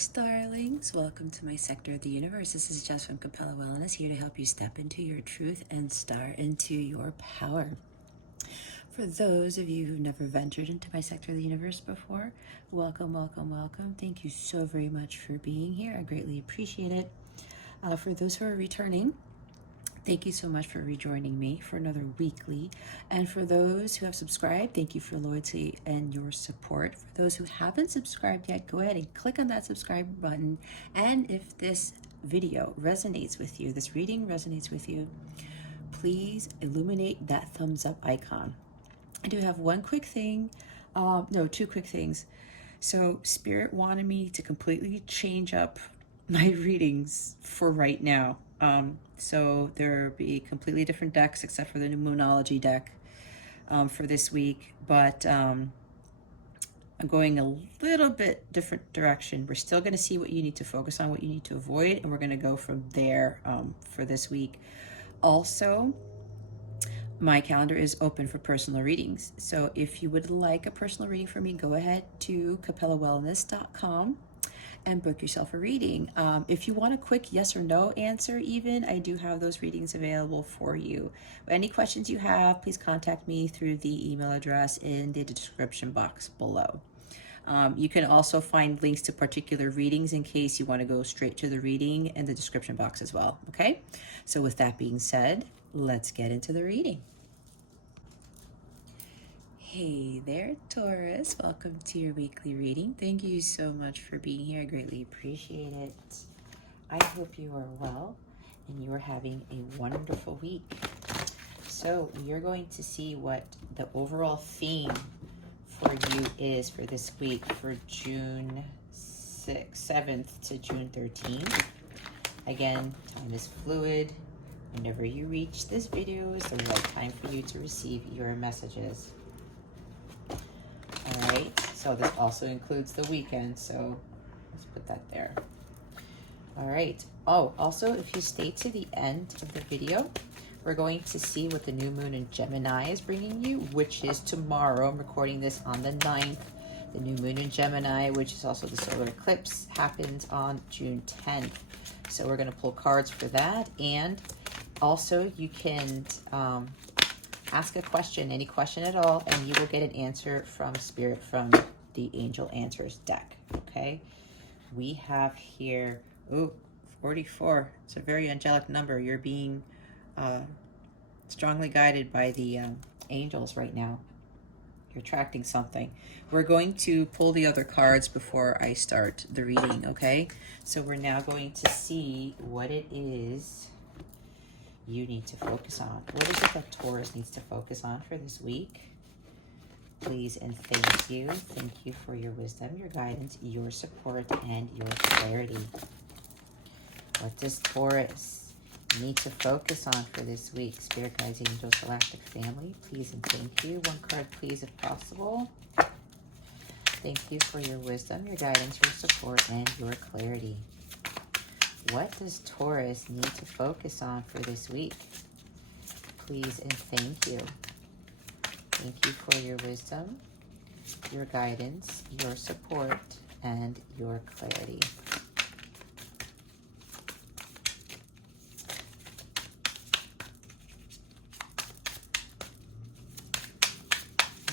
Starlings, welcome to my sector of the universe. This is Jess from Capella Wellness, here to help you step into your truth and start into your power. For those of you who've never ventured into my sector of the universe before, welcome, welcome, welcome. Thank you so very much for being here. I greatly appreciate it. For those who are returning, thank you so much for rejoining me for another weekly. And for those who have subscribed, thank you for loyalty and your support. For those who haven't subscribed yet, go ahead and click on that subscribe button. And if this video resonates with you, this reading resonates with you, please illuminate that thumbs up icon. I do have one quick thing, two quick things. So Spirit wanted me to completely change up my readings for right now. So there'll be completely different decks except for the numerology deck for this week, but I'm going a little bit different direction. We're still going to see what you need to focus on, what you need to avoid, and we're going to go from there for this week. Also, my calendar is open for personal readings. So if you would like a personal reading from me, go ahead to capellawellness.com and book yourself a reading. If you want a quick yes or no answer even, I do have those readings available for you. Any questions you have, please contact me through the email address in the description box below. You can also find links to particular readings in case you want to go straight to the reading in the description box as well, okay? So with that being said, let's get into the reading. Hey there, Taurus. Welcome to your weekly reading. Thank you so much for being here. I greatly appreciate it. I hope you are well and you are having a wonderful week. So we are going to see what the overall theme for you is for this week for June 7th to June 13th. Again, time is fluid. Whenever you reach this video is the right time for you to receive your messages. All right, so this also includes the weekend, so let's put that there. All right. Oh, also, if you stay to the end of the video, we're going to see what the new moon in Gemini is bringing you, which is tomorrow. I'm recording this on the 9th. The new moon in Gemini, which is also the solar eclipse, happens on June 10th. So we're going to pull cards for that. And also, you can ask a question, any question at all, and you will get an answer from Spirit from the Angel Answers deck, okay? We have here, 44. It's a very angelic number. You're being strongly guided by the angels right now. You're attracting something. We're going to pull the other cards before I start the reading, okay? So we're now going to see what it is you need to focus on. What is it that Taurus needs to focus on for this week? Please and thank you. Thank you for your wisdom, your guidance, your support, and your clarity. What does Taurus need to focus on for this week? Spirit guides, angels, galactic family, please and thank you. One card, please, if possible. Thank you for your wisdom, your guidance, your support, and your clarity. What does Taurus need to focus on for this week? Please and thank you. Thank you for your wisdom, your guidance, your support, and your clarity.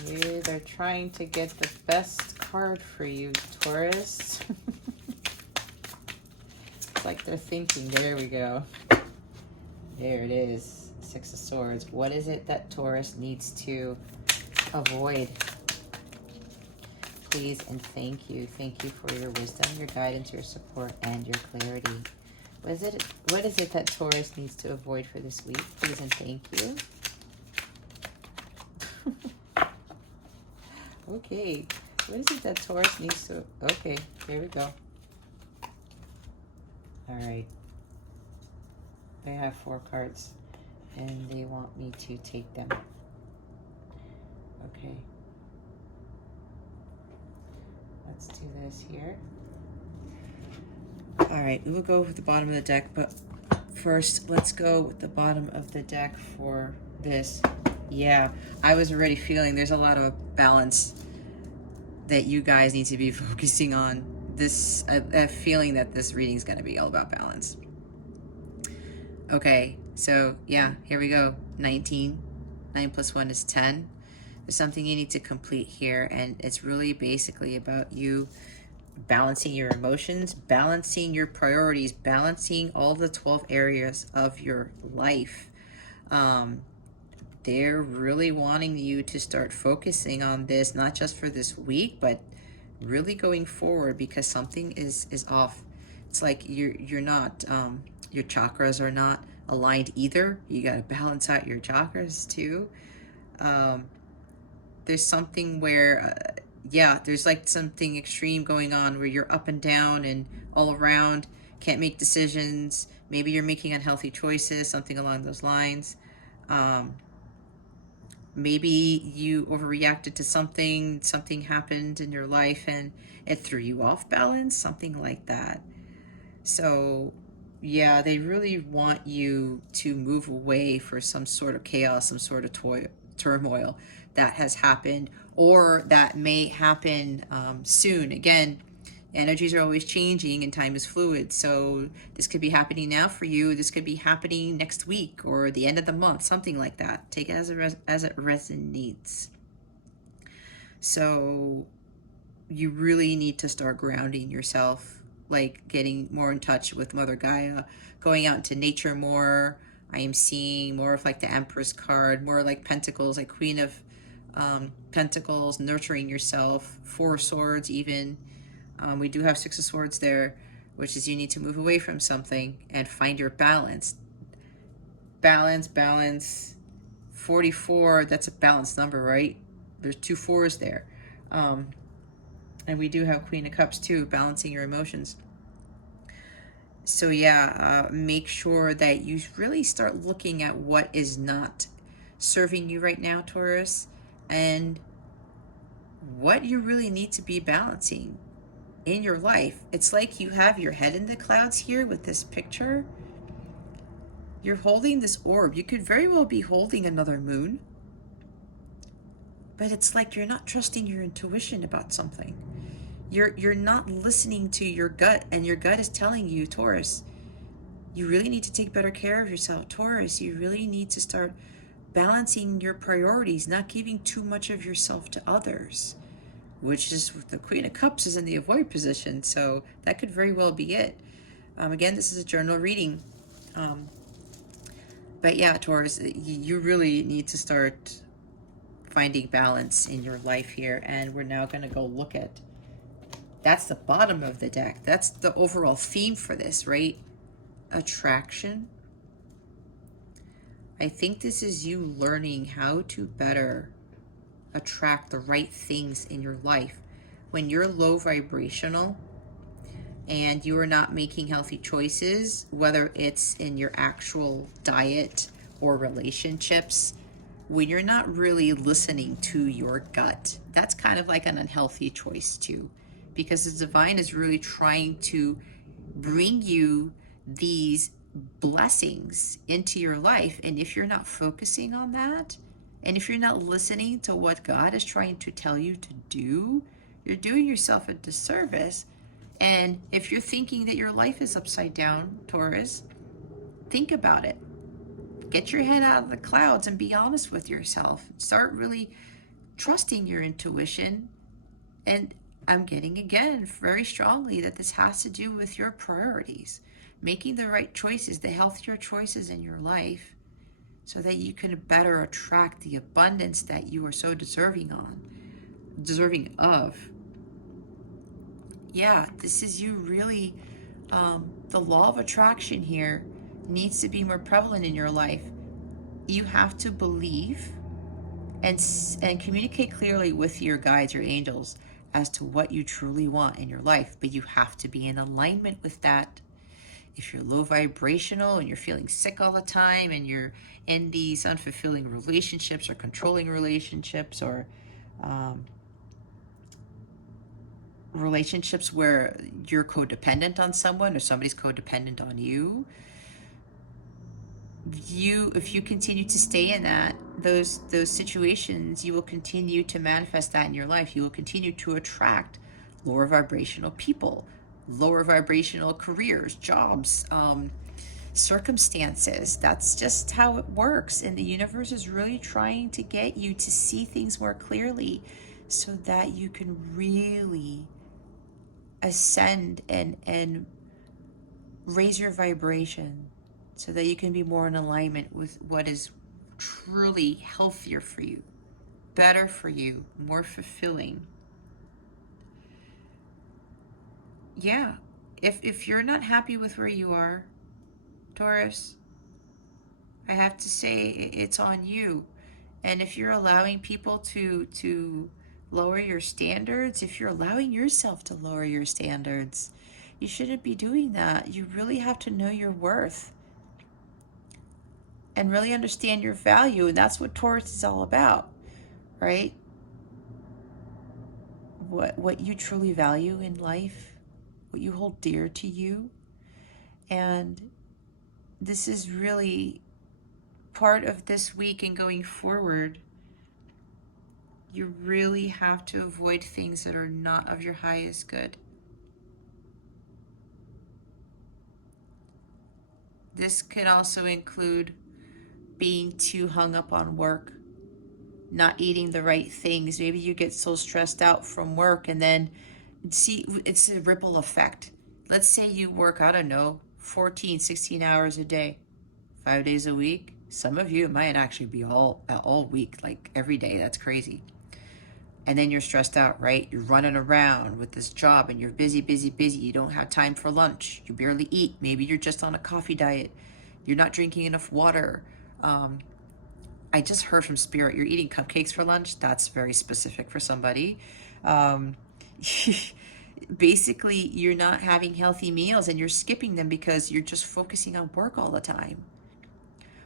They're trying to get the best card for you, Taurus. Like they're thinking, there we go. There it is, Six of Swords. What is it that Taurus needs to avoid? Please and thank you. Thank you for your wisdom, your guidance, your support, and your clarity. What is it that Taurus needs to avoid for this week? Please and thank you. Okay, what is it that Taurus needs to... Okay, here we go. All right, I have 4 cards and they want me to take them. Okay, let's do this here. All right, we will go with the bottom of the deck, but first let's go with the bottom of the deck for this. Yeah, I was already feeling there's a lot of balance that you guys need to be focusing on a feeling that this reading is going to be all about balance. Okay, so yeah, here we go. 19. 9 plus 1 is 10. There's something you need to complete here, and it's really basically about you balancing your emotions, balancing your priorities, balancing all the 12 areas of your life. They're really wanting you to start focusing on this, not just for this week, but really going forward, because something is off. It's like you're not, your chakras are not aligned either. You got to balance out your chakras too. There's something where, yeah, there's like something extreme going on where you're up and down and all around, can't make decisions. Maybe you're making unhealthy choices, something along those lines. Maybe you overreacted to something happened in your life and it threw you off balance, something like that. So yeah, they really want you to move away for some sort of chaos, some sort of turmoil that has happened or that may happen soon. Again, energies are always changing and time is fluid. So this could be happening now for you. This could be happening next week or the end of the month, something like that. Take it as it resonates. So you really need to start grounding yourself, like getting more in touch with Mother Gaia, going out into nature more. I am seeing more of like the Empress card, more like Pentacles, like Queen of Pentacles, nurturing yourself, Four of Swords even. We do have Six of Swords there, which is you need to move away from something and find your balance. Balance. 44, that's a balanced number, right? There's 2 4s there. And we do have Queen of Cups too, balancing your emotions. So yeah, make sure that you really start looking at what is not serving you right now, Taurus, and what you really need to be balancing in your life. It's like you have your head in the clouds here with this picture. You're holding this orb. You could very well be holding another moon, but it's like you're not trusting your intuition about something. You're not listening to your gut, and your gut is telling you, Taurus, you really need to take better care of yourself. Taurus, you really need to start balancing your priorities, not giving too much of yourself to others, which is the Queen of Cups is in the avoid position. So that could very well be it. Again, this is a journal reading. But yeah, Taurus, you really need to start finding balance in your life here. And we're now going to go look at, that's the bottom of the deck. That's the overall theme for this, right? Attraction. I think this is you learning how to better attract the right things in your life. When you're low vibrational and you are not making healthy choices, whether it's in your actual diet or relationships, when you're not really listening to your gut, that's kind of like an unhealthy choice too, because the divine is really trying to bring you these blessings into your life. And if you're not focusing on that, and if you're not listening to what God is trying to tell you to do, you're doing yourself a disservice. And if you're thinking that your life is upside down, Taurus, think about it. Get your head out of the clouds and be honest with yourself. Start really trusting your intuition. And I'm getting again very strongly that this has to do with your priorities, making the right choices, the healthier choices in your life, so that you can better attract the abundance that you are so deserving of. Yeah, this is you really, the law of attraction here needs to be more prevalent in your life. You have to believe and communicate clearly with your guides, your angels, as to what you truly want in your life, but you have to be in alignment with that. If you're low vibrational and you're feeling sick all the time and you're in these unfulfilling relationships or controlling relationships, or relationships where you're codependent on someone or somebody's codependent on you, if you continue to stay in those situations, you will continue to manifest that in your life. You will continue to attract lower vibrational people, lower vibrational careers, jobs, circumstances. That's just how it works. And the universe is really trying to get you to see things more clearly so that you can really ascend and raise your vibration so that you can be more in alignment with what is truly healthier for you, better for you, more fulfilling. Yeah, if you're not happy with where you are, Taurus, I have to say it's on you. And if you're allowing people to lower your standards, if you're allowing yourself to lower your standards, you shouldn't be doing that. You really have to know your worth and really understand your value. And that's what Taurus is all about, right? What you truly value in life, what you hold dear to you. And this is really part of this week and going forward. You really have to avoid things that are not of your highest good. This could also include being too hung up on work, not eating the right things. Maybe you get so stressed out from work, and then see, it's a ripple effect. Let's say you work, I don't know, 14, 16 hours a day, 5 days a week. Some of you, it might actually be all week, like every day. That's crazy. And then you're stressed out, right? You're running around with this job and you're busy, busy, busy. You don't have time for lunch. You barely eat. Maybe you're just on a coffee diet. You're not drinking enough water. I just heard from Spirit, you're eating cupcakes for lunch. That's very specific for somebody. Basically, you're not having healthy meals and you're skipping them because you're just focusing on work all the time.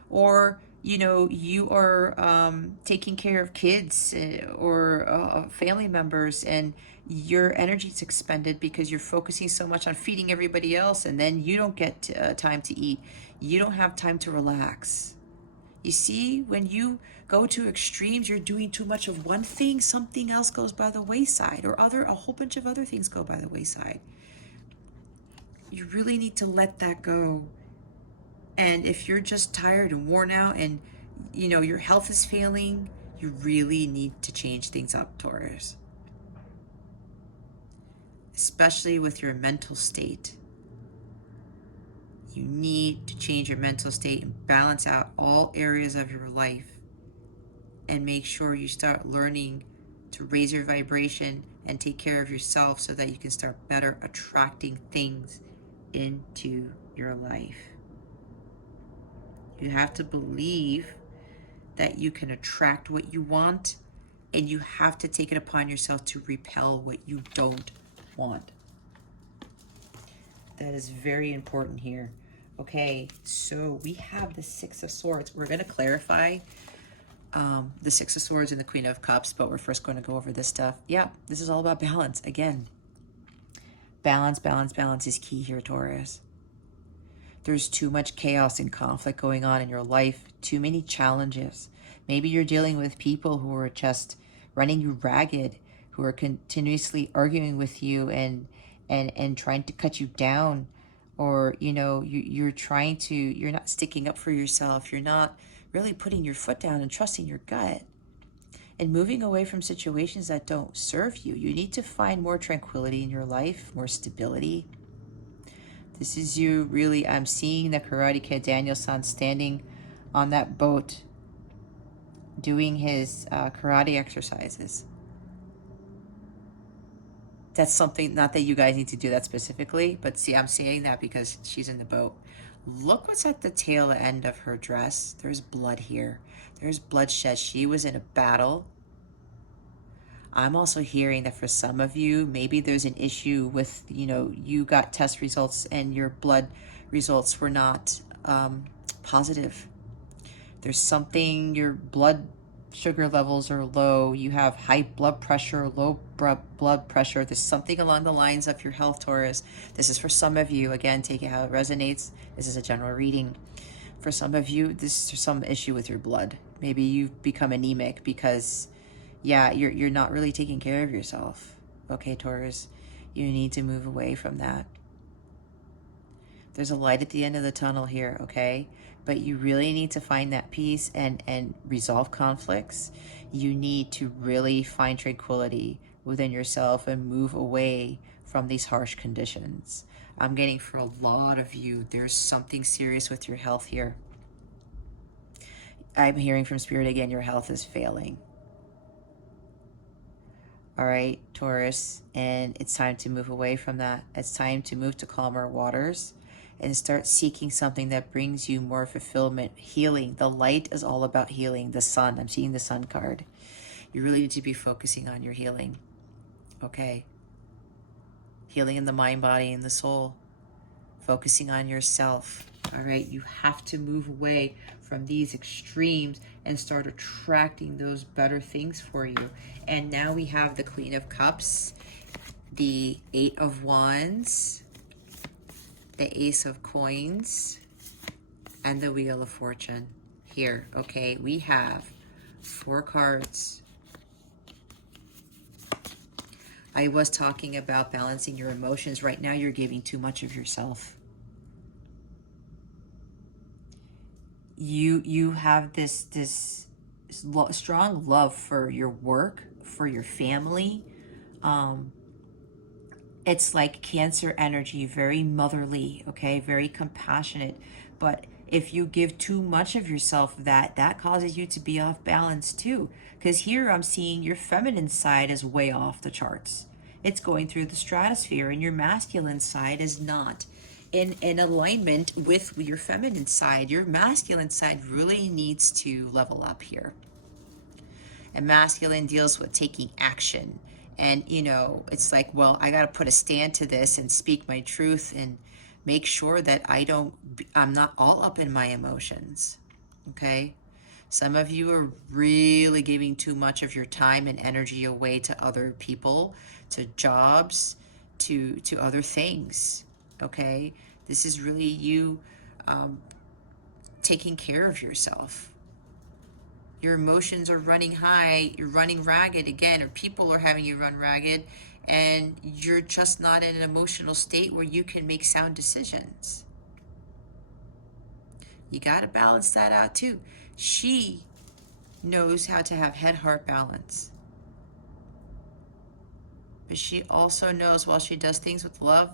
Or you are taking care of kids or family members, and your energy is expended because you're focusing so much on feeding everybody else, and then you don't get time to eat. You don't have time to relax. You see, when you go to extremes, you're doing too much of one thing, something else goes by the wayside, or a whole bunch of other things go by the wayside. You really need to let that go. And if you're just tired and worn out and your health is failing, you really need to change things up, Taurus. Especially with your mental state. You need to change your mental state and balance out all areas of your life and make sure you start learning to raise your vibration and take care of yourself so that you can start better attracting things into your life. You have to believe that you can attract what you want, and you have to take it upon yourself to repel what you don't want. That is very important here. Okay, so we have the Six of Swords. We're going to clarify the Six of Swords and the Queen of Cups, but we're first going to go over this stuff. Yeah, this is all about balance. Again, balance, balance, balance is key here, Taurus. There's too much chaos and conflict going on in your life, too many challenges. Maybe you're dealing with people who are just running you ragged, who are continuously arguing with you and trying to cut you down. Or, you're not sticking up for yourself. You're not really putting your foot down and trusting your gut and moving away from situations that don't serve you. You need to find more tranquility in your life, more stability. This is you really, I'm seeing the Karate Kid Daniel-san standing on that boat doing his karate exercises. That's something, not that you guys need to do that specifically, but see, I'm saying that because she's in the boat. Look what's at the tail end of her dress. There's blood here. There's bloodshed. She was in a battle. I'm also hearing that for some of you, maybe there's an issue with, you got test results and your blood results were not positive. There's something, your blood sugar levels are low. You have high blood pressure, low blood pressure. There's something along the lines of your health, Taurus. This is for some of you. Again, take it how it resonates. This is a general reading. For some of you, this is some issue with your blood. Maybe you've become anemic because you're not really taking care of yourself. Okay, Taurus. You need to move away from that. There's a light at the end of the tunnel here, okay? But you really need to find that peace and resolve conflicts. You need to really find tranquility within yourself and move away from these harsh conditions. I'm getting for a lot of you, there's something serious with your health here. I'm hearing from Spirit again, your health is failing. All right, Taurus, and it's time to move away from that. It's time to move to calmer waters and start seeking something that brings you more fulfillment, healing. The light is all about healing. The sun, I'm seeing the sun card. You really need to be focusing on your healing, okay? Healing in the mind, body, and the soul. Focusing on yourself, all right? You have to move away from these extremes and start attracting those better things for you. And now we have the Queen of Cups, the Eight of Wands, the Ace of Coins, and the Wheel of Fortune here, okay? We have 4 cards. I was talking about balancing your emotions. Right now, you're giving too much of yourself. You have this strong love for your work, for your family. It's like Cancer energy, very motherly, okay, very compassionate. But if you give too much of yourself, that causes you to be off balance too. Because here I'm seeing your feminine side is way off the charts. It's going through the stratosphere, and your masculine side is not in alignment with your feminine side. Your masculine side really needs to level up here. And masculine deals with taking action. And, you know, it's like, well, I got to put a stand to this and speak my truth and make sure that I'm not all up in my emotions. Okay? Some of you are really giving too much of your time and energy away to other people, to jobs, to other things. Okay? This is really you taking care of yourself. Your emotions are running high, you're running ragged again, or people are having you run ragged, and you're just not in an emotional state where you can make sound decisions. You got to balance that out too. She knows how to have head-heart balance. But she also knows, while she does things with love,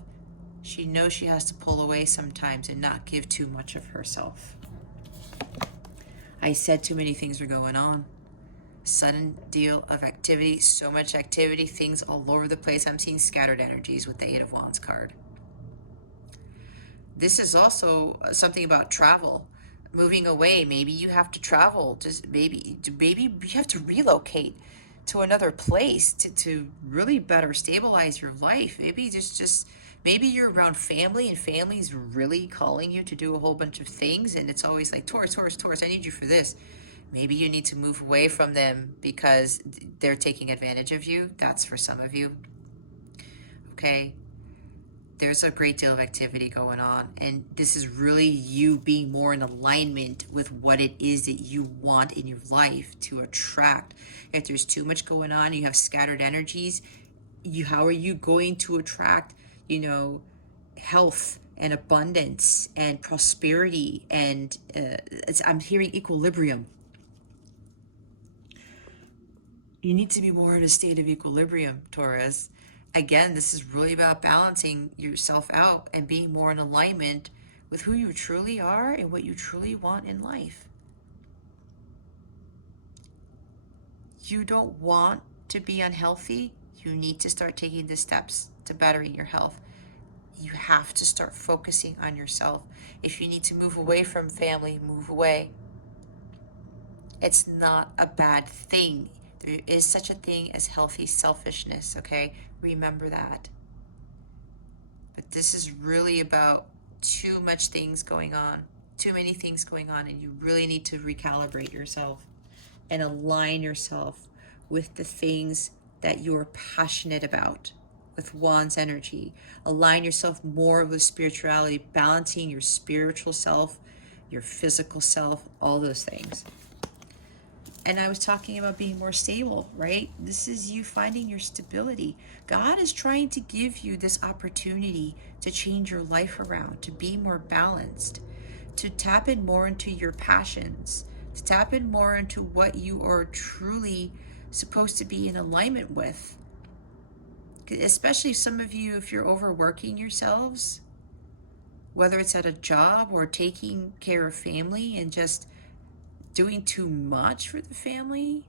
she knows she has to pull away sometimes and not give too much of herself. I said too many things are going on. Sudden deal of activity, so much activity, things all over the place. I'm seeing scattered energies with the Eight of Wands card. This is also something about travel, moving away. Maybe you have to travel, just maybe you have to relocate to another place to really better stabilize your life. Maybe maybe you're around family and family's really calling you to do a whole bunch of things, and it's always like, Taurus, I need you for this. Maybe you need to move away from them because they're taking advantage of you. That's for some of you. Okay? There's a great deal of activity going on, and this is really you being more in alignment with what it is that you want in your life to attract. If there's too much going on, you have scattered energies, how are you going to attract, health and abundance and prosperity? And I'm hearing equilibrium. You need to be more in a state of equilibrium, Taurus. Again, this is really about balancing yourself out and being more in alignment with who you truly are and what you truly want in life. You don't want to be unhealthy. You need to start taking the steps to bettering your health. You have to start focusing on yourself. If you need to move away from family, move away. It's not a bad thing. There is such a thing as healthy selfishness, okay? Remember that. But this is really about too much things going on, too many things going on, and you really need to recalibrate yourself and align yourself with the things that you're passionate about, with Wands energy. Align yourself more with spirituality, balancing your spiritual self, your physical self, all those things. And I was talking about being more stable, right? This is you finding your stability. God is trying to give you this opportunity to change your life around, to be more balanced, to tap in more into your passions, to tap in more into what you are truly supposed to be in alignment with. Especially some of you, if you're overworking yourselves, whether it's at a job or taking care of family and just doing too much for the family,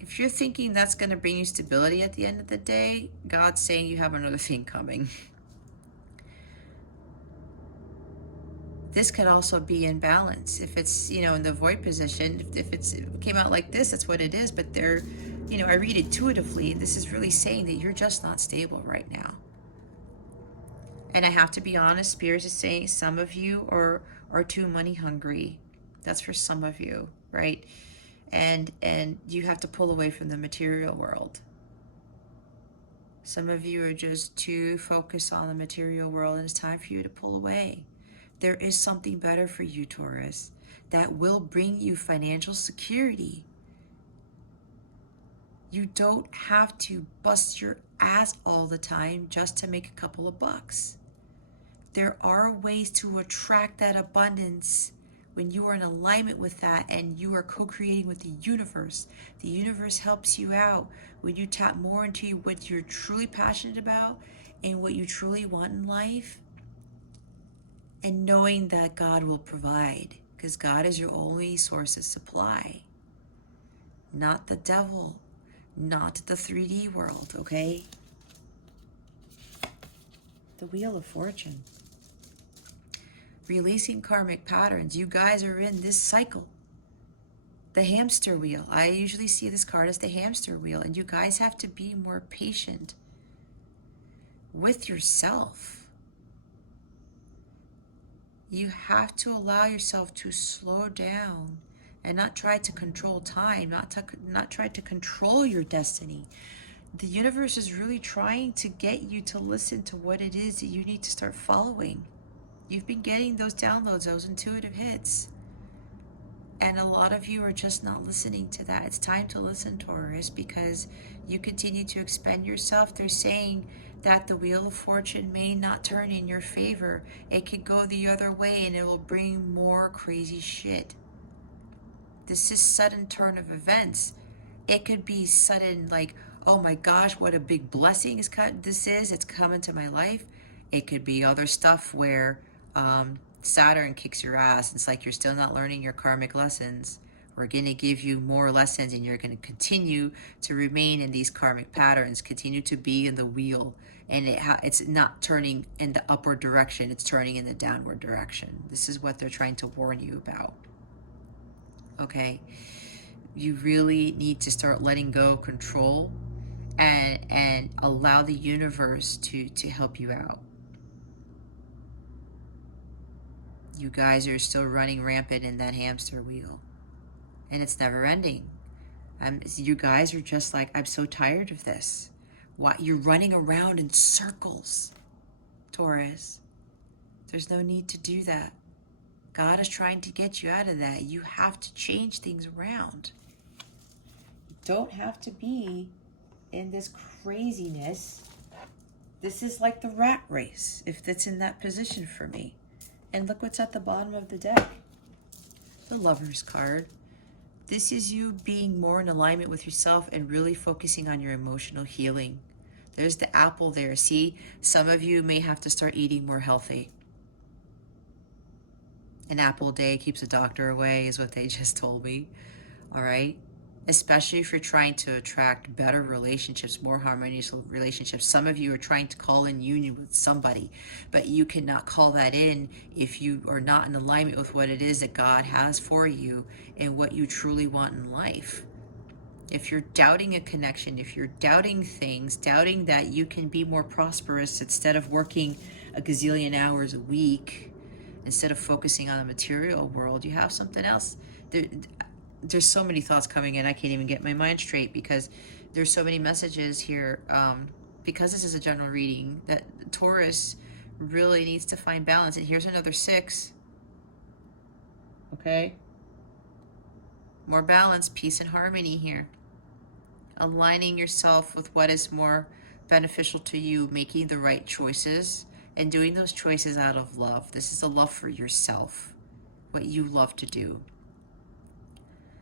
if you're thinking that's going to bring you stability at the end of the day, God's saying you have another thing coming. This could also be in balance. If it's, in the void position, if it came out like this, that's what it is. But I read intuitively, this is really saying that you're just not stable right now. And I have to be honest, Spirit is saying some of you are too money hungry. That's for some of you, right? And you have to pull away from the material world. Some of you are just too focused on the material world, and it's time for you to pull away. There is something better for you, Taurus, that will bring you financial security. You don't have to bust your ass all the time just to make a couple of bucks. There are ways to attract that abundance when you are in alignment with that and you are co-creating with the universe. The universe helps you out when you tap more into what you're truly passionate about and what you truly want in life, and knowing that God will provide, because God is your only source of supply, not the devil, not the 3D world, okay? The Wheel of Fortune. Releasing karmic patterns. You guys are in this cycle. The hamster wheel. I usually see this card as the hamster wheel, and you guys have to be more patient with yourself. You have to allow yourself to slow down and not try to control time, not try to control your destiny. The universe is really trying to get you to listen to what it is that you need to start following. You've been getting those downloads, those intuitive hits. And a lot of you are just not listening to that. It's time to listen, Taurus, because you continue to expend yourself. They're saying that the Wheel of Fortune may not turn in your favor. It could go the other way and it will bring more crazy shit. This is sudden turn of events. It could be sudden, like, oh my gosh, what a big blessing this is. It's come into my life. It could be other stuff where Saturn kicks your ass. It's like you're still not learning your karmic lessons. We're going to give you more lessons, and you're going to continue to remain in these karmic patterns, continue to be in the wheel, and it's not turning in the upward direction, it's turning in the downward direction. This is what they're trying to warn you about. Okay? You really need to start letting go of control and allow the universe to help you out. You guys are still running rampant in that hamster wheel, and it's never ending. You guys are just like, I'm so tired of this. Why you're running around in circles, Taurus. There's no need to do that. God is trying to get you out of that. You have to change things around. You don't have to be in this craziness. This is like the rat race, if that's in that position for me. And look what's at the bottom of the deck. The Lover's card. This is you being more in alignment with yourself and really focusing on your emotional healing. There's the apple there. See, some of you may have to start eating more healthy. An apple a day keeps the doctor away is what they just told me. All right? Especially if you're trying to attract better relationships, more harmonious relationships. Some of you are trying to call in union with somebody, but you cannot call that in if you are not in alignment with what it is that God has for you and what you truly want in life. If you're doubting a connection, if you're doubting things, doubting that you can be more prosperous instead of working a gazillion hours a week, instead of focusing on the material world, you have something else. There's so many thoughts coming in, I can't even get my mind straight because there's so many messages here. Because this is a general reading, that Taurus really needs to find balance. And here's another 6. Okay? more balance, peace, and harmony here. Aligning yourself with what is more beneficial to you, making the right choices, and doing those choices out of love. This is a love for yourself, what you love to do.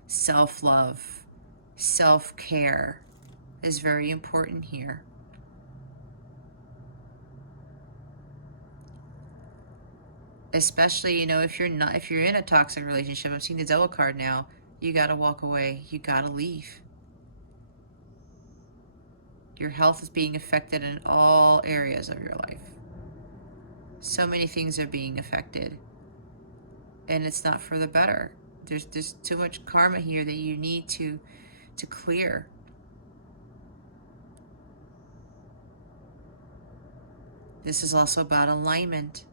Self-love, self-care is very important here. Especially, you know, if you're in a toxic relationship, I'm seeing the Devil card now, you got to walk away. You got to leave. Your health is being affected in all areas of your life. So many things are being affected. And it's not for the better. There's too much karma here that you need to clear. This is also about alignment.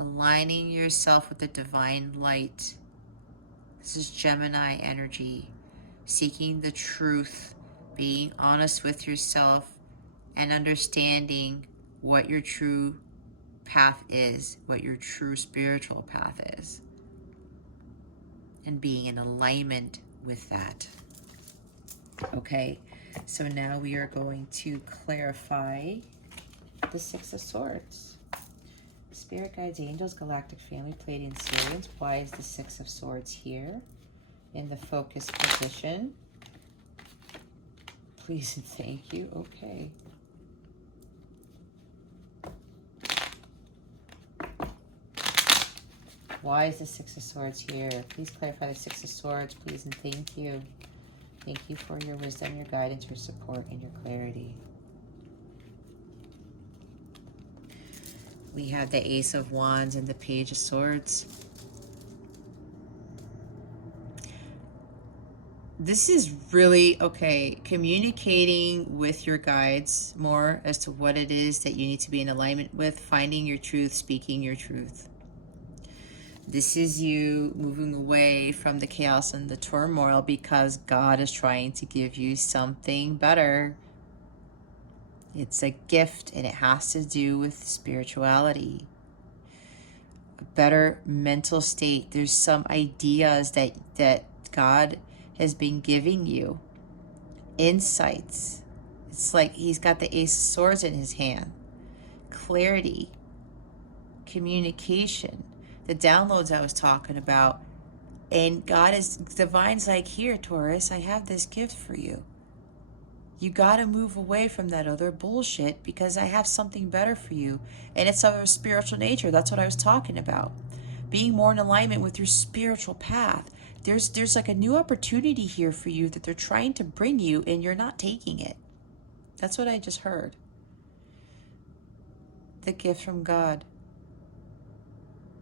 Aligning yourself with the divine light. This is Gemini energy. Seeking the truth. Being honest with yourself. And understanding what your true path is. What your true spiritual path is. And being in alignment with that. Okay, so now we are going to clarify the Six of Swords. Spirit guides, angels, galactic family, Pleiadian Sirians. Why is the Six of Swords here in the focus position? Please and thank you. Okay. Why is the Six of Swords here? Please clarify the Six of Swords, please and thank you. Thank you for your wisdom, your guidance, your support, and your clarity. We have the Ace of Wands and the Page of Swords. This is really, okay, communicating with your guides more as to what it is that you need to be in alignment with, finding your truth, speaking your truth. This is you moving away from the chaos and the turmoil because God is trying to give you something better. It's a gift and it has to do with spirituality. A better mental state. There's some ideas that God has been giving you. Insights. It's like he's got the Ace of Swords in his hand. Clarity. Communication. The downloads I was talking about. And God is, divine's like, here, Taurus, I have this gift for you. You got to move away from that other bullshit because I have something better for you. And it's of a spiritual nature. That's what I was talking about. Being more in alignment with your spiritual path. There's like a new opportunity here for you that they're trying to bring you and you're not taking it. That's what I just heard. The gift from God.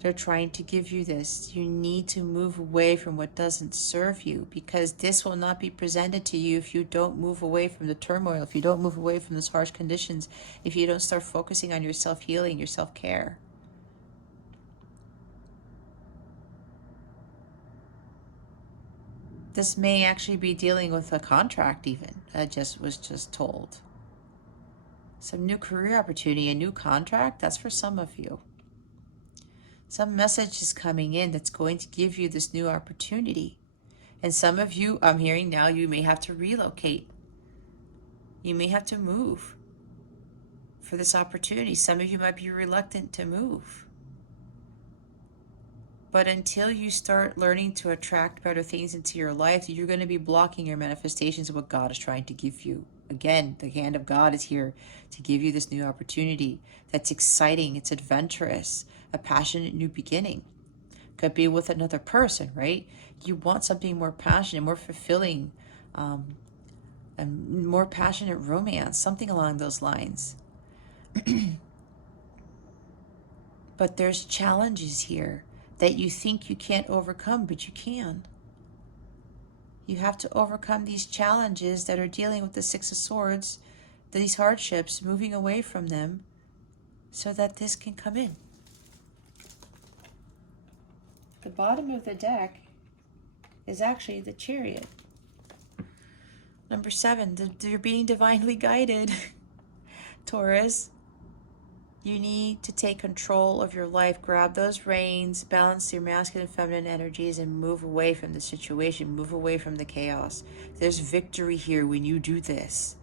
They're trying to give you this. You need to move away from what doesn't serve you because this will not be presented to you if you don't move away from the turmoil, if you don't move away from those harsh conditions, if you don't start focusing on your self-healing, your self-care. This may actually be dealing with a contract even. I was just told. Some new career opportunity, a new contract, that's for some of you. Some message is coming in that's going to give you this new opportunity. And some of you, I'm hearing now, you may have to relocate. You may have to move for this opportunity. Some of you might be reluctant to move. But until you start learning to attract better things into your life, you're going to be blocking your manifestations of what God is trying to give you. Again, the hand of God is here to give you this new opportunity that's exciting, it's adventurous, a passionate new beginning. Could be with another person, right? You want something more passionate, more fulfilling, and more passionate romance, something along those lines. But there's challenges here that you think you can't overcome, but you can. You have to overcome these challenges that are dealing with the Six of Swords, these hardships, moving away from them so that this can come in. The bottom of the deck is actually the Chariot. Number 7, you're being divinely guided, Taurus. You need to take control of your life. Grab those reins, balance your masculine and feminine energies, and move away from the situation. Move away from the chaos. There's victory here when you do this.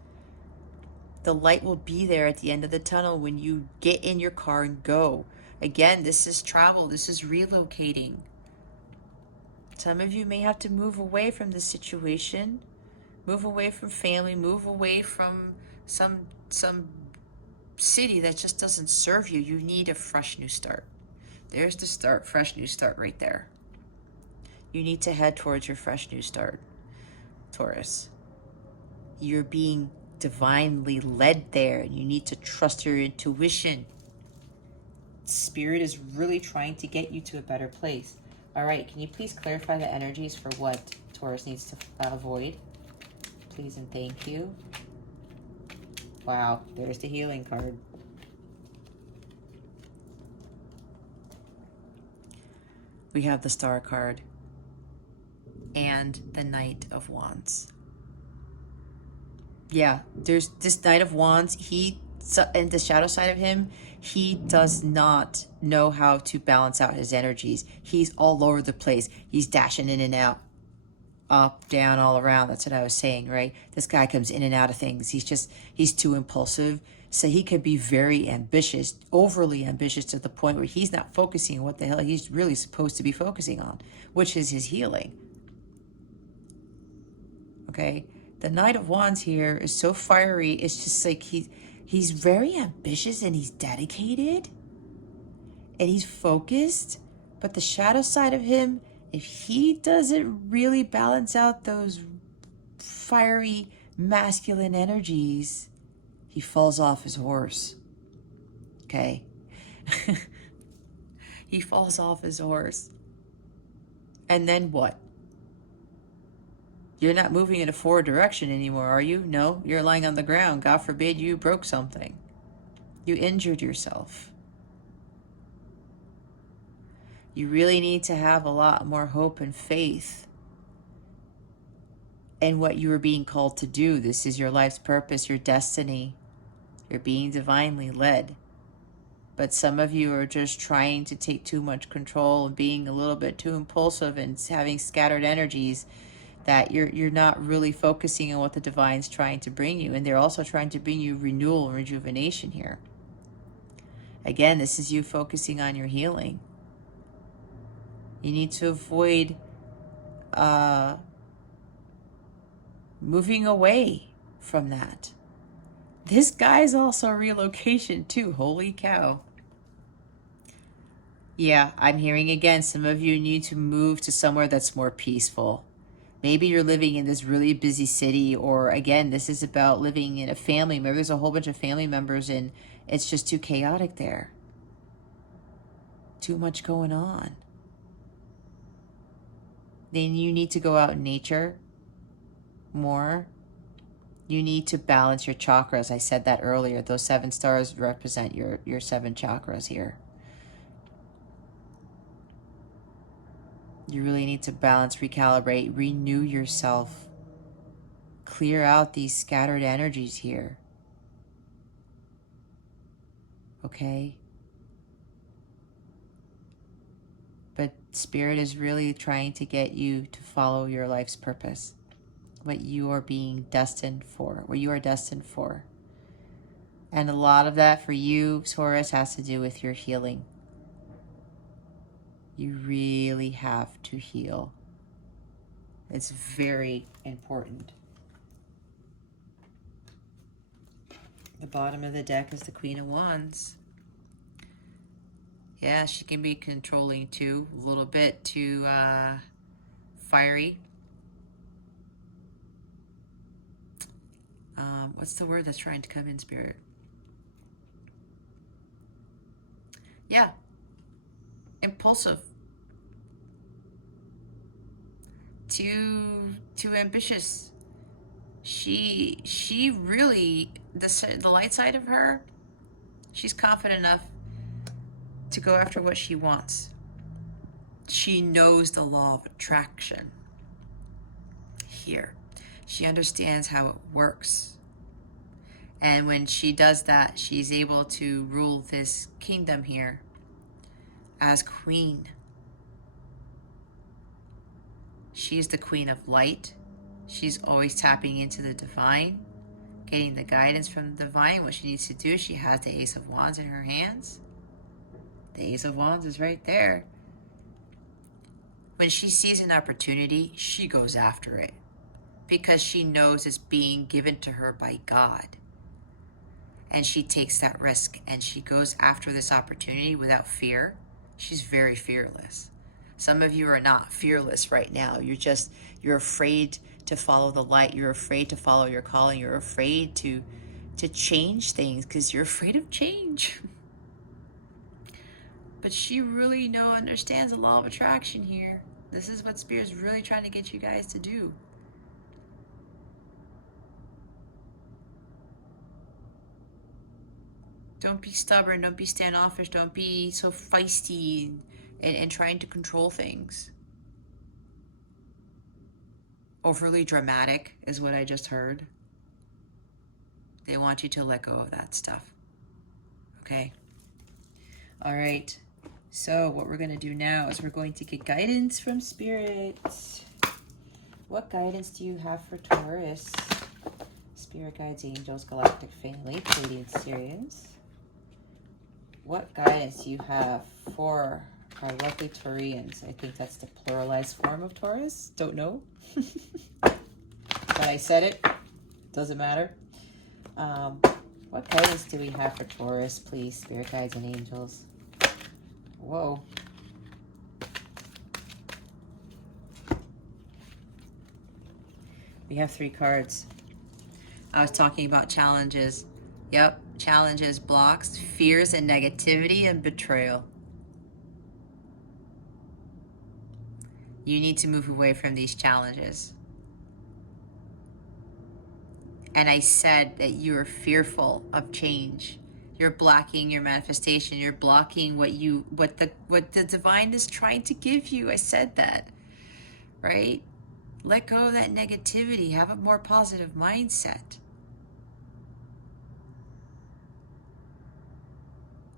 The light will be there at the end of the tunnel when you get in your car and go. Again, this is travel. This is relocating. Some of you may have to move away from the situation, move away from family, move away from some city that just doesn't serve you. You need a fresh new start. There's the start, fresh new start right there. You need to head towards your fresh new start, Taurus. You're being divinely led there. You need to trust your intuition. Spirit is really trying to get you to a better place. All right, can you please clarify the energies for what Taurus needs to avoid? Please and thank you. Wow, there's the healing card. We have the Star card and the Knight of Wands. Yeah, there's this Knight of Wands. And the shadow side of him, he does not know how to balance out his energies. He's all over the place. He's dashing in and out, up, down, all around. That's what I was saying, right? This guy comes in and out of things. He's too impulsive. So he could be very ambitious, overly ambitious to the point where he's not focusing on what the hell he's really supposed to be focusing on, which is his healing. Okay? The Knight of Wands here is so fiery. It's just like he's very ambitious and he's dedicated and he's focused. But the shadow side of him, if he doesn't really balance out those fiery masculine energies, he falls off his horse. Okay? He falls off his horse. And then what? You're not moving in a forward direction anymore, are you? No, you're lying on the ground. God forbid you broke something. You injured yourself. You really need to have a lot more hope and faith in what you are being called to do. This is your life's purpose, your destiny. You're being divinely led. But some of you are just trying to take too much control and being a little bit too impulsive and having scattered energies, that you're not really focusing on what the divine's trying to bring you. And they're also trying to bring you renewal and rejuvenation here. Again, this is you focusing on your healing. You need to avoid moving away from that. This guy's also a relocation too. Holy cow. Yeah, I'm hearing again, some of you need to move to somewhere that's more peaceful. Maybe you're living in this really busy city, or again, this is about living in a family. Maybe there's a whole bunch of family members and it's just too chaotic there. Too much going on. Then you need to go out in nature more. You need to balance your chakras. I said that earlier. Those 7 stars represent your 7 chakras here. You really need to balance, recalibrate, renew yourself. Clear out these scattered energies here. Okay? But Spirit is really trying to get you to follow your life's purpose. What you are being destined for. What you are destined for. And a lot of that for you, Taurus, has to do with your healing. You really have to heal. It's very important. The bottom of the deck is the Queen of Wands. Yeah, she can be controlling too, a little bit too fiery. What's the word that's trying to come in, Spirit? Yeah. Impulsive. Too ambitious. She really, the light side of her, she's confident enough to go after what she wants. She knows the law of attraction here. She understands how it works. And when she does that, she's able to rule this kingdom here as queen. She's the queen of light. She's always tapping into the divine, getting the guidance from the divine. What she needs to do, she has the Ace of Wands in her hands. The Ace of Wands is right there. When she sees an opportunity, she goes after it because she knows it's being given to her by God. And she takes that risk and she goes after this opportunity without fear. She's very fearless. Some of you are not fearless right now. You're afraid to follow the light. You're afraid to follow your calling. You're afraid to change things because you're afraid of change. But she really understands the law of attraction here. This is what Spirit's really trying to get you guys to do. Don't be stubborn. Don't be standoffish. Don't be so feisty and trying to control things. Overly dramatic is what I just heard. They want you to let go of that stuff. Okay? All right. So what we're going to do now is we're going to get guidance from Spirit. What guidance do you have for Taurus? Spirit guides, angels, galactic family, Pleiadian Sirians. What guidance do you have for our lovely Taurians? I think that's the pluralized form of Taurus. Don't know. But I said it. Doesn't matter. What guidance do we have for Taurus, please? Spirit guides and angels. Whoa. We have 3 cards. I was talking about challenges. Yep, challenges, blocks, fears, and negativity and betrayal. You need to move away from these challenges. And I said that you are fearful of change. You're blocking your manifestation. You're blocking what the divine is trying to give you. I said that, right? Let go of that negativity. Have a more positive mindset.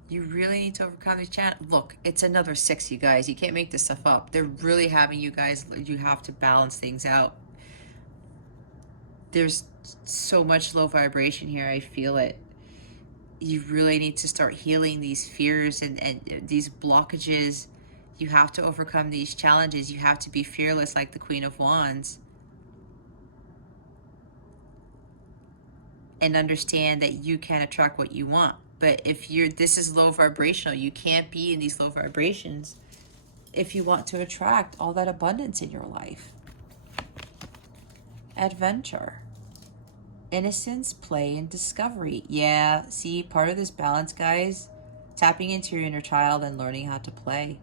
You really need to overcome these challenges. Look, it's another 6, you guys. You can't make this stuff up. They're really having you guys, you have to balance things out. There's so much low vibration here. I feel it. You really need to start healing these fears and these blockages. You have to overcome these challenges. You have to be fearless like the Queen of Wands. And understand that you can attract what you want. But if this is low vibrational, you can't be in these low vibrations if you want to attract all that abundance in your life. Adventure. Innocence, play, and discovery. Yeah, see, part of this balance, guys, tapping into your inner child and learning how to play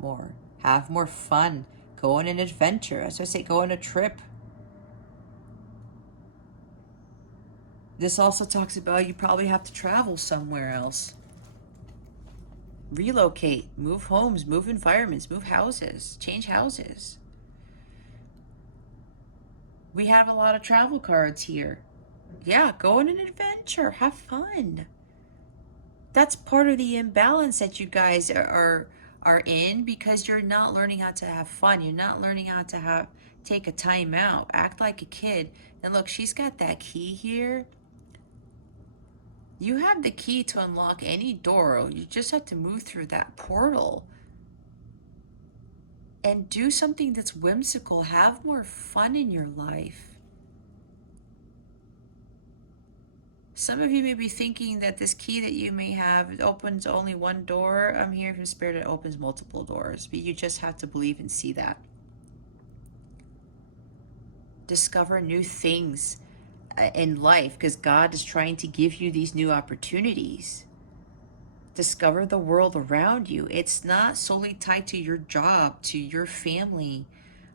more. Have more fun. Go on an adventure. As I say, go on a trip. This also talks about you probably have to travel somewhere else. Relocate, move homes, move environments, move houses, change houses. We have a lot of travel cards here. Yeah, go on an adventure. Have fun. That's part of the imbalance that you guys are in because you're not learning how to have fun. You're not learning how to take a time out. Act like a kid. And look, she's got that key here. You have the key to unlock any door. You just have to move through that portal. And do something that's whimsical. Have more fun in your life. Some of you may be thinking that this key that you may have, it opens only one door. I'm hearing from Spirit, it opens multiple doors. But you just have to believe and see that. Discover new things in life because God is trying to give you these new opportunities. Discover the world around you. It's not solely tied to your job, to your family,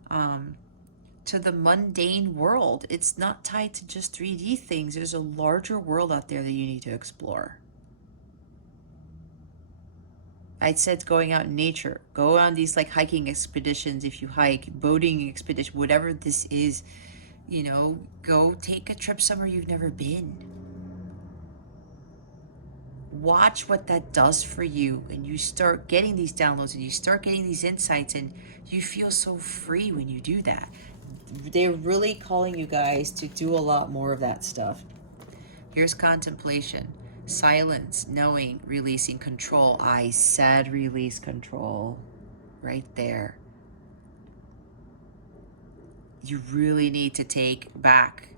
to the mundane world. It's not tied to just 3D things. There's a larger world out there that you need to explore. I said going out in nature. Go on these like hiking expeditions if you hike, boating expedition, whatever this is. You know, go take a trip somewhere you've never been. Watch what that does for you, and you start getting these downloads and you start getting these insights, and you feel so free when you do that. They're really calling you guys to do a lot more of that stuff. Here's contemplation, silence, knowing, releasing control. I said release control right there. You really need to take back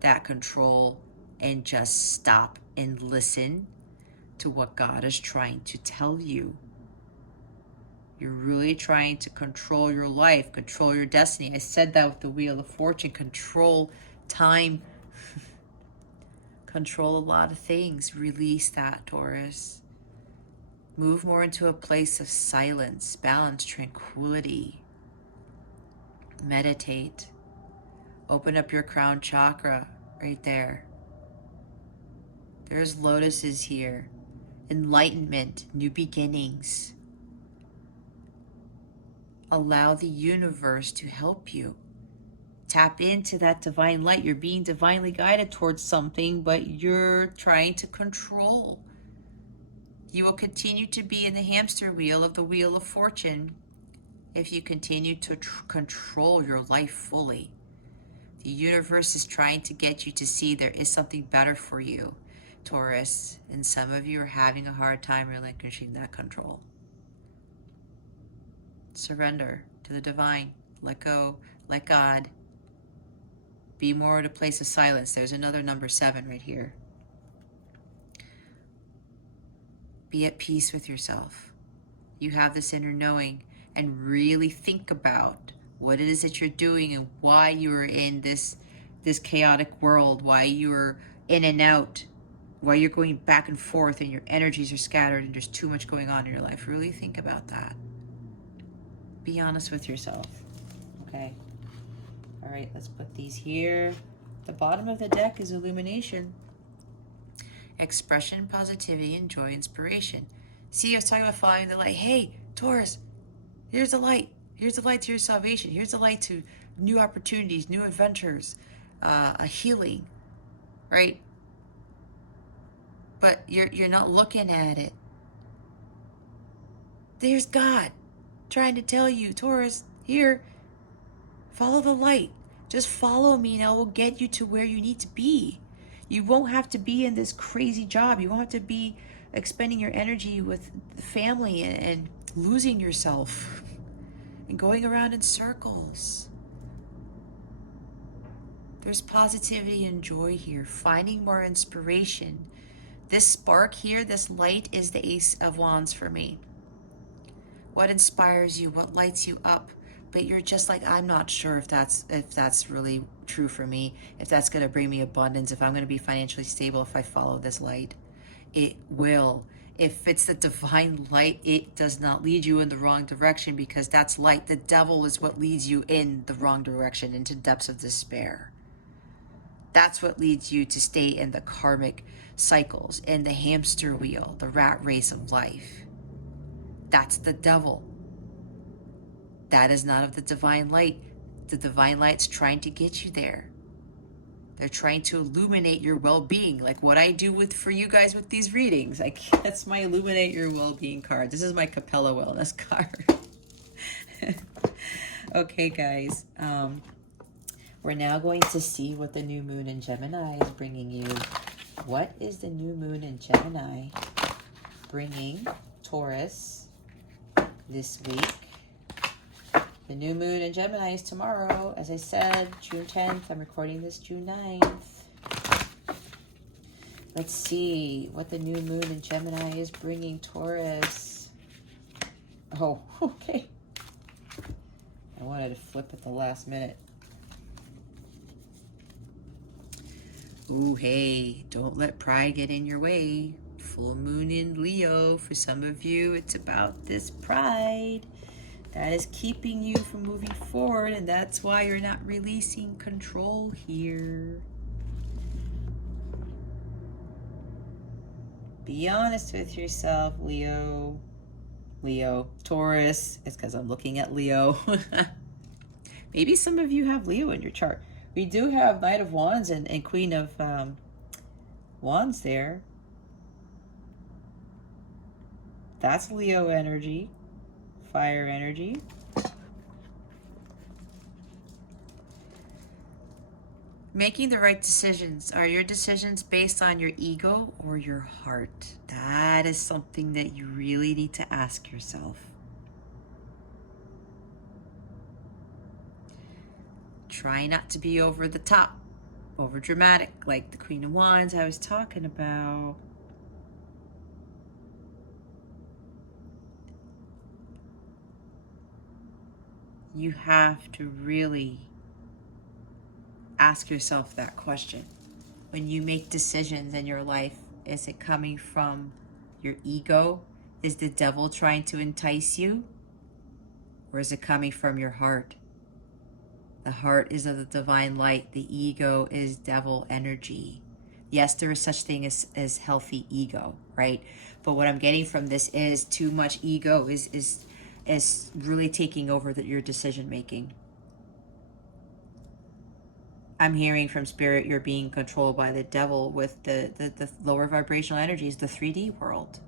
that control and just stop and listen to what God is trying to tell you. You're really trying to control your life, control your destiny. I said that with the Wheel of Fortune. Control time. Control a lot of things. Release that, Taurus. Move more into a place of silence, balance, tranquility. Meditate. Open up your crown chakra right there. There's lotuses here. Enlightenment, new beginnings. Allow the universe to help you. Tap into that divine light. You're being divinely guided towards something, but you're trying to control. You will continue to be in the hamster wheel of the Wheel of Fortune if you continue to control your life fully. The universe is trying to get you to see there is something better for you, Taurus, and some of you are having a hard time relinquishing that control. Surrender to the divine. Let go. Let God. Be more at a place of silence. There's another number 7 right here. Be at peace with yourself. You have this inner knowing, and really think about what it is that you're doing and why you're in this chaotic world, why you're in and out, why you're going back and forth and your energies are scattered and there's too much going on in your life. Really think about that. Be honest with yourself. Okay. All right, let's put these here. The bottom of the deck is illumination. Expression, positivity, and joy, inspiration. See, I was talking about following the light. Hey, Taurus, here's the light. Here's the light to your salvation. Here's the light to new opportunities, new adventures, a healing, right? But you're not looking at it. There's God trying to tell you, Taurus, here, follow the light. Just follow me and I will get you to where you need to be. You won't have to be in this crazy job. You won't have to be expending your energy with family and losing yourself and going around in circles. There's positivity and joy here, finding more inspiration. This spark here, this light, is the Ace of Wands for me. What inspires you? What lights you up? But you're just like, I'm not sure if that's really true for me, if that's going to bring me abundance, if I'm going to be financially stable if I follow this light. It will. If it's the divine light, it does not lead you in the wrong direction, because that's light. The devil is what leads you in the wrong direction, into depths of despair. That's what leads you to stay in the karmic cycles, in the hamster wheel, the rat race of life. That's the devil. That is not of the divine light. The divine light's trying to get you there. They're trying to illuminate your well-being, like what I do for you guys with these readings. That's my Illuminate Your Well-Being card. This is my Capella Wellness card. Okay, guys. We're now going to see what the new moon in Gemini is bringing you. What is the new moon in Gemini bringing Taurus this week? The new moon in Gemini is tomorrow. As I said, June 10th. I'm recording this June 9th. Let's see what the new moon in Gemini is bringing Taurus. Oh, okay. I wanted to flip at the last minute. Ooh, hey, don't let pride get in your way. Full moon in Leo. For some of you, it's about this pride that is keeping you from moving forward, and that's why you're not releasing control here. Be honest with yourself, Leo. Taurus. It's because I'm looking at Leo. Maybe some of you have Leo in your chart. We do have Knight of Wands and Queen of Wands there. That's Leo energy, fire energy. Making the right decisions. Are your decisions based on your ego or your heart? That is something that you really need to ask yourself. Try not to be over the top, over dramatic, like the Queen of Wands I was talking about. You have to really ask yourself that question. When you make decisions in your life, is it coming from your ego? Is the devil trying to entice you? Or is it coming from your heart? The heart is of the divine light. The ego is devil energy. Yes, there is such thing as healthy ego, right? But what I'm getting from this is too much ego is really taking over your decision making. I'm hearing from spirit you're being controlled by the devil with the lower vibrational energies, the 3D world.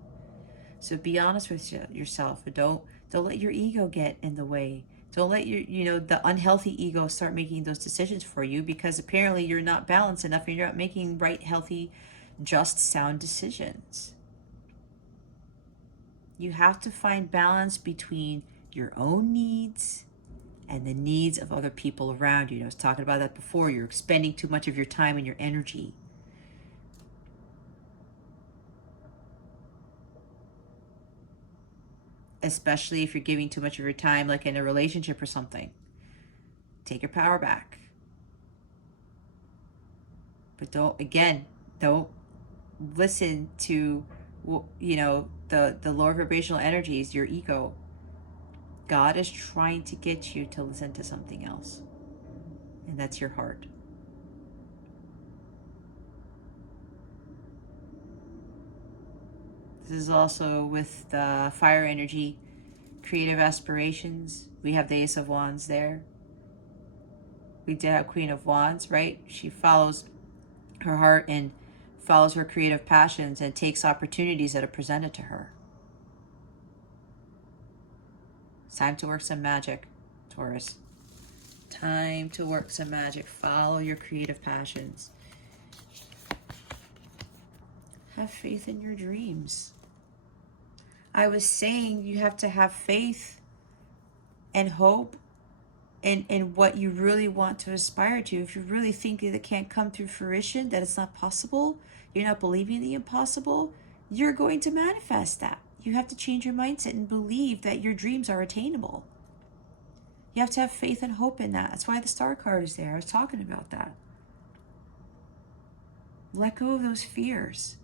So be honest with yourself. Don't let your ego get in the way. Don't let the unhealthy ego start making those decisions for you, because apparently you're not balanced enough and you're not making right, healthy, just, sound decisions. You have to find balance between your own needs and the needs of other people around you. I was talking about that before. You're expending too much of your time and your energy. Especially if you're giving too much of your time, like in a relationship or something. Take your power back. But don't listen to, the lower vibrational energies, your ego. God is trying to get you to listen to something else. And that's your heart. This is also with the fire energy, creative aspirations. We have the Ace of Wands there. We did have Queen of Wands, right? She follows her heart and follows her creative passions and takes opportunities that are presented to her. It's time to work some magic, Taurus. Time to work some magic. Follow your creative passions. Have faith in your dreams. I was saying you have to have faith and hope in what you really want to aspire to. If you really think that it can't come to fruition, that it's not possible, you're not believing the impossible, you're going to manifest that. You have to change your mindset and believe that your dreams are attainable. You have to have faith and hope in that. That's why the star card is there. I was talking about that. Let go of those fears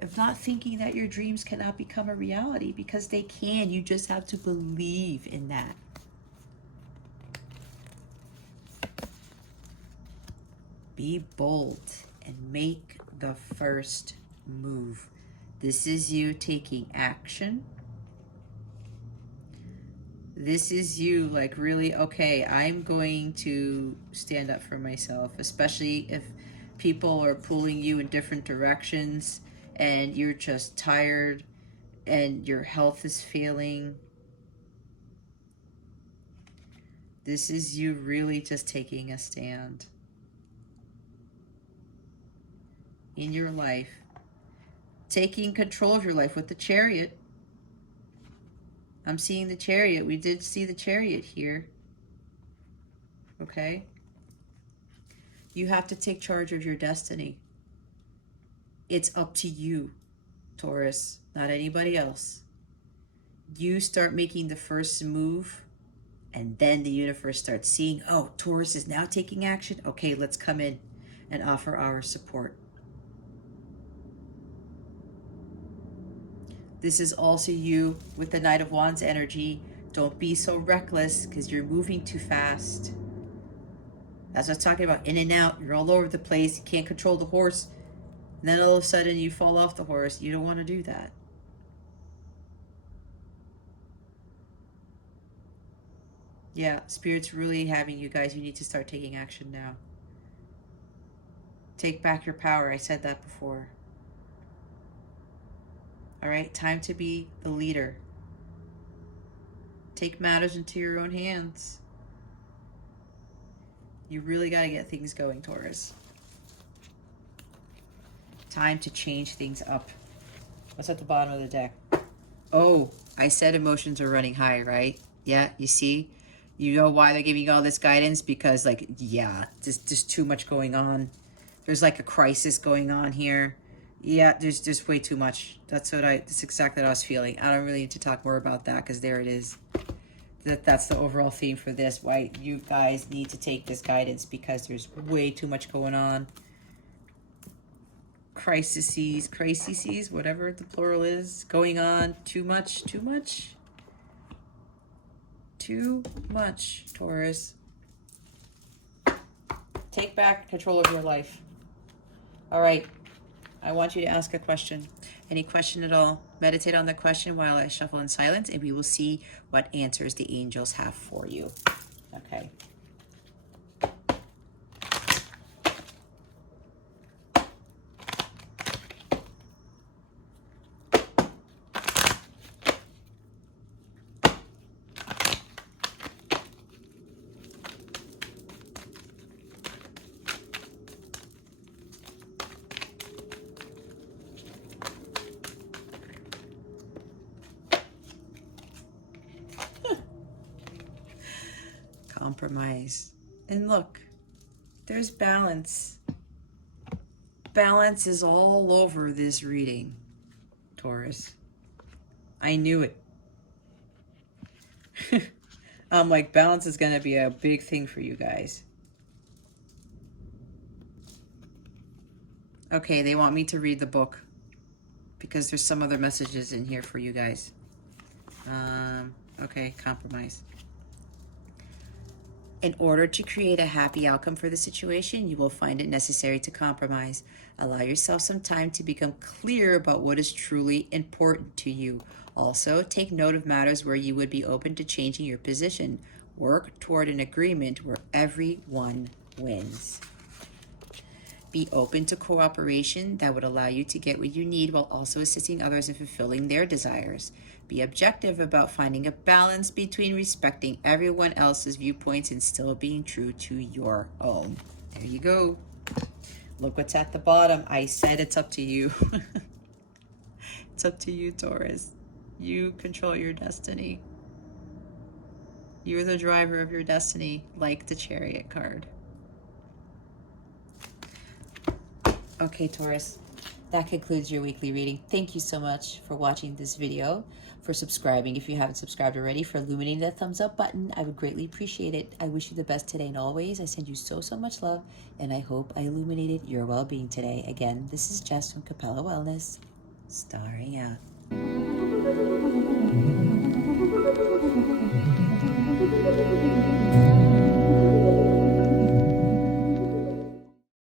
of not thinking that your dreams cannot become a reality, because they can. You just have to believe in that. Be bold and make the first move. This is you taking action. This is you like really, okay, I'm going to stand up for myself, especially if people are pulling you in different directions and you're just tired and your health is failing. This is you really just taking a stand in your life, taking control of your life with the Chariot. I'm seeing the Chariot. We did see the Chariot here. Okay? You have to take charge of your destiny. It's up to you, Taurus, not anybody else. You start making the first move, and then the universe starts seeing, oh, Taurus is now taking action. Okay, let's come in and offer our support. This is also you with the Knight of Wands energy. Don't be so reckless, because you're moving too fast. That's what I was talking about. In and out. You're all over the place. You can't control the horse. And then all of a sudden you fall off the horse. You don't want to do that. Yeah, Spirit's really having you guys. You need to start taking action now. Take back your power. I said that before. All right, time to be the leader. Take matters into your own hands. You really got to get things going, Taurus. Time to change things up. What's at the bottom of the deck? Oh, I said emotions are running high, right? Yeah, you see? You know why they're giving you all this guidance? Because, like, yeah, there's just too much going on. There's like a crisis going on here. Yeah, there's just way too much. That's exactly what I was feeling. I don't really need to talk more about that because there it is. That's the overall theme for this. Why you guys need to take this guidance because there's way too much going on. Crises, whatever the plural is, going on. Too much, Taurus. Take back control of your life. All right, I want you to ask a question. Any question at all. Meditate on the question while I shuffle in silence, and we will see what answers the angels have for you. Okay. Compromise. And look, there's balance. Balance is all over this reading, Taurus. I knew it. I'm like, balance is going to be a big thing for you guys. Okay, they want me to read the book because there's some other messages in here for you guys. Okay, compromise. In order to create a happy outcome for the situation, you will find it necessary to compromise. Allow yourself some time to become clear about what is truly important to you. Also, take note of matters where you would be open to changing your position. Work toward an agreement where everyone wins. Be open to cooperation that would allow you to get what you need while also assisting others in fulfilling their desires. Be objective about finding a balance between respecting everyone else's viewpoints and still being true to your own. There you go. Look what's at the bottom. I said it's up to you. It's up to you, Taurus. You control your destiny. You're the driver of your destiny, like the Chariot card. Okay, Taurus, that concludes your weekly reading. Thank you so much for watching this video, for subscribing if you haven't subscribed already, for illuminating that thumbs up button. I would greatly appreciate it. I wish you the best today and always. I send you so much love, and I hope I illuminated your well-being today. Again, this is Jess from Capella Wellness, starring out.